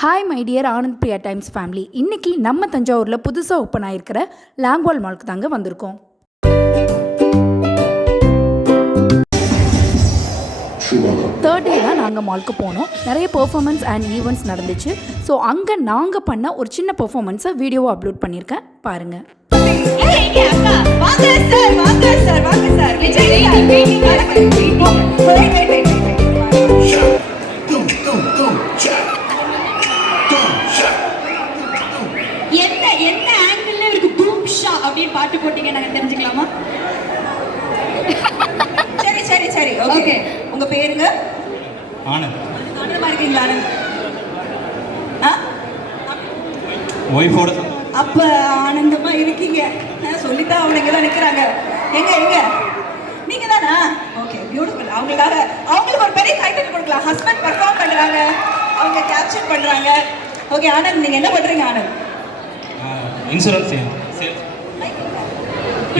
Hi my dear Anand Priya times family இன்னைக்கு நம்ம தஞ்சாவூரில் புதுசாக ஓப்பன் ஆயிருக்கிற லாங்வால் மால்க்கு தாங்க வந்திருக்கோம். தேர்ட் டே தான் நாங்கள் மால்க்கு போனோம். நிறைய பெர்ஃபார்மன்ஸ் அண்ட் ஈவெண்ட்ஸ் நடந்துச்சு. ஸோ அங்கே நாங்கள் பண்ண ஒரு சின்ன பெர்ஃபார்மன்ஸை வீடியோவை அப்லோட் பண்ணியிருக்கேன். பாருங்கள் வாங்க பாட்டு போட்டீங்க நாங்க தெரிஞ்சுக்கலாமா? சரி சரி சரி. ஓகே உங்க பேருங்க? ஆனந்த். ஆனந்தமா இருக்கீங்களா ஆனந்த்? ஆ? ஒய்ஃபோட அப்ப ஆனந்தமா இருக்கீங்க. நான் சொல்லித்தான் அவங்க இங்க தான் நிக்கிறாங்க. எங்க எங்க? நீங்க தானா ஓகே பியூட்டிஃபுல் அவங்களுக்காக அவங்களுக்கு ஒரு பெரிய டைட்டில் கொடுக்கலாம். ஹஸ்பண்ட் பெர்ஃபார்ம் பண்றாங்க. அவங்க கேப்சர் பண்றாங்க. ஓகே ஆனந்த் நீங்க என்ன பண்றீங்க Anand? Insurance sales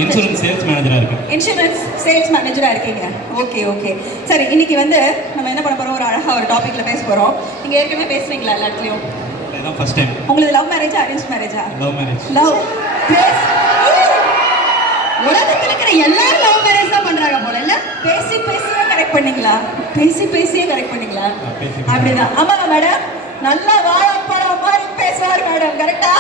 insurance sales மேனேஜராக இருக்கேன். இன்சூரன்ஸ் சேல்ஸ் மேனேஜரா இருக்கீங்க. ஓகே ஓகே சரி இன்னைக்கு வந்து நம்ம என்ன பண்ண போறோம்? ஒரு அழகா ஒரு டாபிக்ல பேச போறோம். நீங்க ஏற்கனவே பேசுறீங்களா எல்லா இடத்துலயும் இதுதான் ஃபர்ஸ்ட் டைம் உங்களுக்கு லவ் மேரேஜா அரேஞ்ச் மேரேஜா லவ் மேரேஜ் லவ் உலகத்துல இருக்கிற எல்லாரும் லவ் மேரேஜ் தான் பண்றாங்க போல இல்ல? பேசி பேசியே கரெக்ட் பண்ணீங்களா? பேசி பேசியே கரெக்ட் பண்ணீங்களா. அப்படிதான். ஆமாங்க மேடம் நல்லா மாதிரி பேசுவார் மேடம் கரெக்டா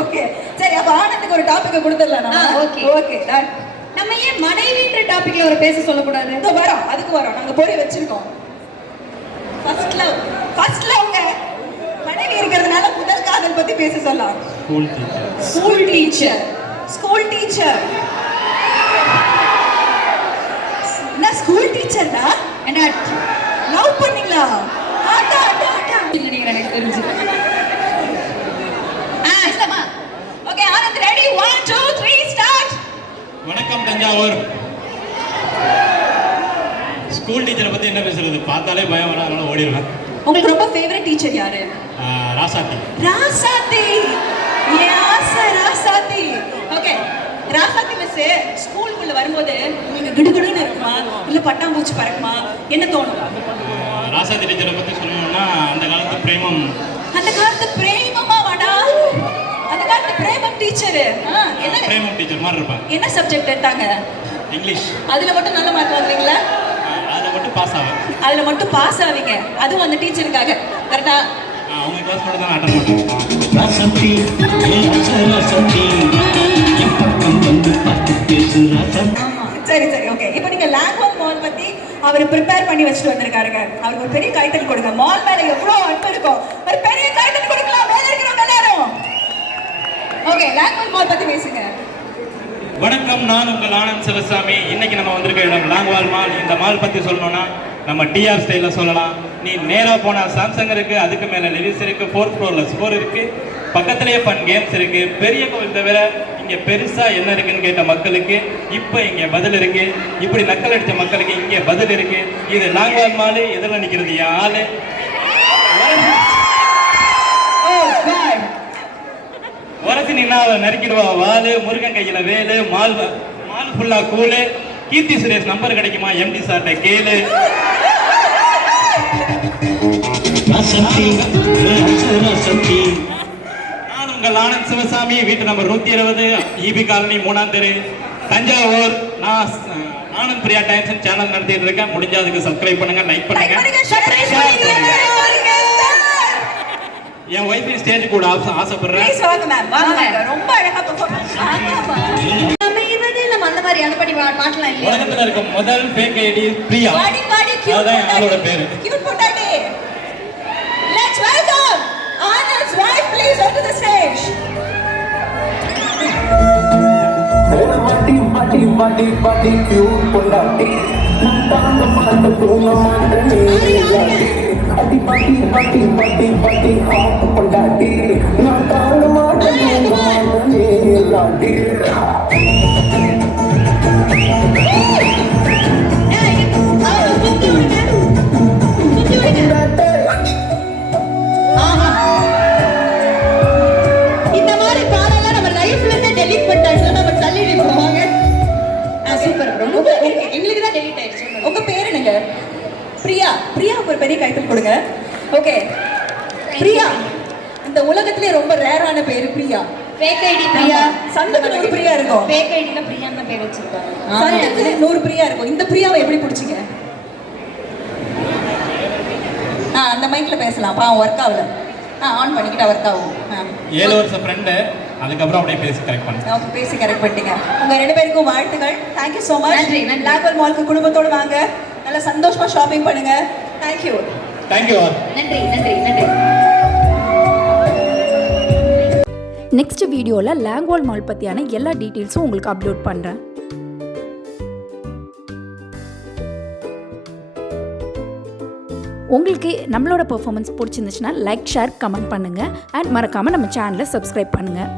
ஓகே சரி அப்ப ஆனந்துக்கு ஒரு டாபிக் கொடுத்துடலாம் ஓகே ஓகே டன் நம்ம ஏன் மனைவின்ற டாபிக்ல ஒரு பேச சொல்லக்கூடாது? இதோ வரோம். அதுக்கு வரோம். நாங்க பொறி வச்சிருக்கோம். ஃபர்ஸ்ட் லவ் ஃபர்ஸ்ட் லவ்ங்க மனைவி இருக்கிறதுனால முதல் காதல் பத்தி பேச சொல்லலாம். School teacher school teacher school teacher என்ன ஸ்கூல் டீச்சர்னா என்ன லவ் பண்ணீங்களா? வணக்கம் தஞ்சாவூர். ஸ்கூல் டீச்சரை பற்றி என்ன பேசுறது? பார்த்தாலே பயம் வரும் அதனால ஓடிடுவேன். உங்களுக்கு ரொம்ப ஃபேவரட் டீச்சர் யாரு? ராசாத்தி. ராசாத்தி! யாச ராசாத்தி! ஓகே ராசாத்தி மிஸ் ஸ்கூலுக்குள்ள வரும்போது உங்களுக்கு கிடுகிடுன்னு இருக்குமா? இல்ல பட்டாம்பூச்சி பறக்குமா? என்ன தோணும்? ராசாத்தி டீச்சரை பற்றி சொல்லணும்னா அந்த காலத்து பிரேமம். அந்த காலத்து டீச்சர் என்ன? பிரேமம் டீச்சர் மாதிரி இருப்பாங்க. என்ன சப்ஜெக்ட் எடுத்தாங்க? இங்கிலீஷ் அதுல மட்டும் நல்ல மார்க் வாங்குறீங்களா? அதில் மட்டும் பாஸ் ஆவேன். அதுல மட்டும் பாஸ் ஆவீங்க. அதுவும் அந்த டீச்சருக்காக கரெக்டா அவங்க கிளாஸ் மட்டும் தான் அட்டன் பண்ணுவேன். ராசத்தி ஏ ராசத்தி. இப்பக்கம் வந்து பார்த்து பேசு ராசத்தி சரி சரி ஓகே இப்போ நீங்க லாங்வால் மால் பத்தி அவர் ப்ரிப்பேர் பண்ணி வச்சுட்டு வந்திருக்காருங்க. அவருக்கு ஒரு பெரிய கைத்தல் கொடுங்க. மால் மேல எவ்வளவு அன்பு இருக்கும் ஒரு பெரிய கைத்தல் கொடுக்கலாம். ஓகே மால் பத்தி பேசுங்க. வணக்கம் நான் உங்கள் ஆனந்த் சிவசாமி. இன்னைக்கு நம்ம வந்திருக்க இடம் லாங்வால் மால். இந்த மால் பத்தி சொல்லணும்னா நம்ம டிஆர் ஸ்டைல சொல்லலாம். நீ நேரா போனா சாம்சங் இருக்கு அதுக்கு மேல லெவிஸ் இருக்கு ஃபோர்த் ஃப்ளோர்ல ஸ்கோர் இருக்கு. பக்கத்திலேயே ஃபன் கேம்ஸ் இருக்கு. பெரிய கோவில் தவிர இங்க பெருசா என்ன இருக்குன்னு கேட்ட மக்களுக்கு இப்ப இங்க பதில் இருக்கு. இப்படி நக்கல் அடிச்ச மக்களுக்கு இங்க பதில் இருக்கு. இது லாங்வால் மாலு எதில் நிக்கிறது என் ஆளு உரசி நின்னா நறுக்கிடுவா வாலு முருகன் கையில வேலு மால் மால் ஃபுல்லா கூலு. கீர்த்தி சுரேஷ் நம்பர் கிடைக்குமா? எம்டி சார்ட்ட கேளு. நான் உங்கள் ஆனந்த் சிவசாமி வீட்டு நம்பர் நூத்தி இருபது இபி காலனி மூணாம் தெரு. தஞ்சாவூர். நான் ஆனந்த் பிரியா டைம்ஸ் சேனல் நடத்திட்டு இருக்கேன். முடிஞ்சா அதுக்கு சப்ஸ்கிரைப் பண்ணுங்க லைக் லைக் பண்ணுங்க பண்ணுங்க சர்ப்ரைஸ் share பண்ணுங்க பண்ணுங்க. வாங்க சார் என் ஒய்ஃபையும் ஸ்டேஜ் கூட ஆசை- ஆசைப்படுறேன் ரொம்ப அழகா நம்ம அந்த மாதிரி அந்த படி பாட்டலாம் இல்லையா? உலகத்துல இருக்க முதல் ஃபேக் ஐடி பிரியா. பாடி பாடி கியூட் ஆளோட பேரு. Cute பொட்டாட்டி let's welcome Anand's wife please onto the stage. வாட்டி வாட்டி வாட்டி வாட்டி கியூட் பொண்டாட்டி. நான் தாங்க மாட்ட தூங்க மாட்டேனே இல்லாட்டி. அடி பாட்டி பாட்டி பாட்டி பாட்டி ஹாட் பொண்டாட்டி நான் தாங்க மாட்டேன் தூங்க பிரியா பிரியாவுக்கு ஒரு பெரிய கைத்தல் கொடுங்க. ஓகே பிரியா. இந்த உலகத்திலே ரொம்ப ரேரான பேரு பிரியா. ஃபேக் ஐடி பிரியா சந்துக்கு நூறு பிரியா இருக்கும். ஃபேக் ஐடில பிரியான்னு பேர் வச்சிருக்காங்க நூறு பிரியா இருக்கும். இந்த பிரியாவை எப்படி பிடிச்சிங்க ஆ அந்த மைக்ல பேசலாம். பாவம் ஒர்க் ஆகல. ஆ ஆன் பண்ணிக்கிட்டா ஒர்க் ஆகும். ஆ. ஏழு வருஷம் ஃப்ரெண்டு அதுக்கப்புறம் அப்படியே பேசி கரெக்ட் பண்ணேன் ஓகே பேசி கரெக்ட் பண்ணிட்டீங்க. உங்க ரெண்டு பேருக்கும் வாழ்த்துக்கள். தேங்க்யூ ஸோ மச் நன்றி. லாக்வல் மால்க்கு குடும்பத்தோட வாங்க. நல்லா சந்தோஷமா ஷாப்பிங் பண்ணுங்க. தேங்க்யூ தேங்க்யூ ஆல் நன்றி நன்றி நன்றி. நெக்ஸ்ட் வீடியோவில் லேங்வால் மால் பற்றியான எல்லா டீட்டெயில்ஸும் உங்களுக்கு அப்லோட் பண்ணுறேன் உங்களுக்கு நம்மளோட பெர்ஃபார்மன்ஸ் பிடிச்சிருந்துச்சுன்னா லைக் ஷேர் கமெண்ட் பண்ணுங்கள் அண்ட் மறக்காமல் நம்ம சேனலை சப்ஸ்கிரைப் பண்ணுங்கள்